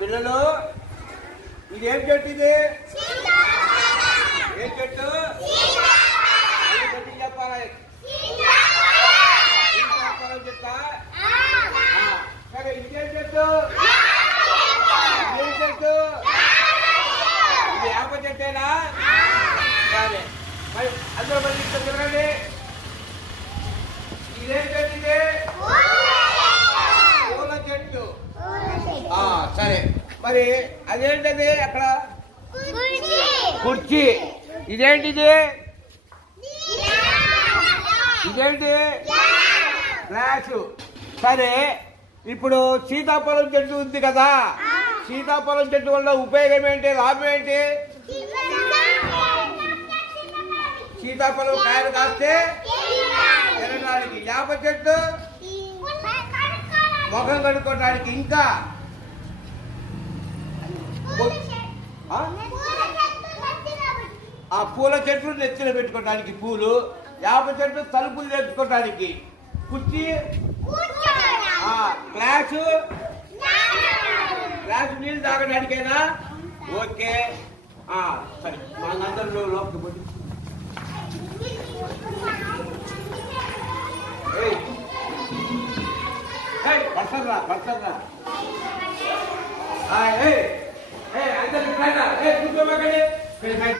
పిల్లలు ఇదేం చెట్టు? ఇది ఏం చెట్టు? చెప్పాలి. చెట్టా? సరే, ఇదేం చెట్టు? ఇదేం చెట్టు? ఇది వేప చెట్టేనా? సరే, మరి అందరూ మళ్ళీ ఇక్కడ తిరగండి. ఇదేం చెట్టు? ఇది పూల చెట్టు. సరే, మరి అదేంటది అక్కడ? కుర్చీ. ఇదేంటిది? ఇదేంటి? గ్లాసు. సరే, ఇప్పుడు సీతాఫలం చెట్టు ఉంది కదా, సీతాఫలం చెట్టు వల్ల ఉపయోగం ఏంటి, లాభం ఏంటి? సీతాఫలం కాయలు కాస్తే తినడానికి, వేప చెట్టు ముఖం కడుక్కోవడానికి, ఇంకా పూల చెట్లు నెత్తిన పెట్టుకోవడానికి పూలు, వేప చెట్టు తలుపులు తెచ్చుకోవడానికి, కుర్చీ, గ్లాసు నీళ్ళు తాగడానికైనా. ఓకే, సరే, మనందరూ లోపలికి పోయి పర్సన్రా అందరికి కూర్చోబెట్టండి.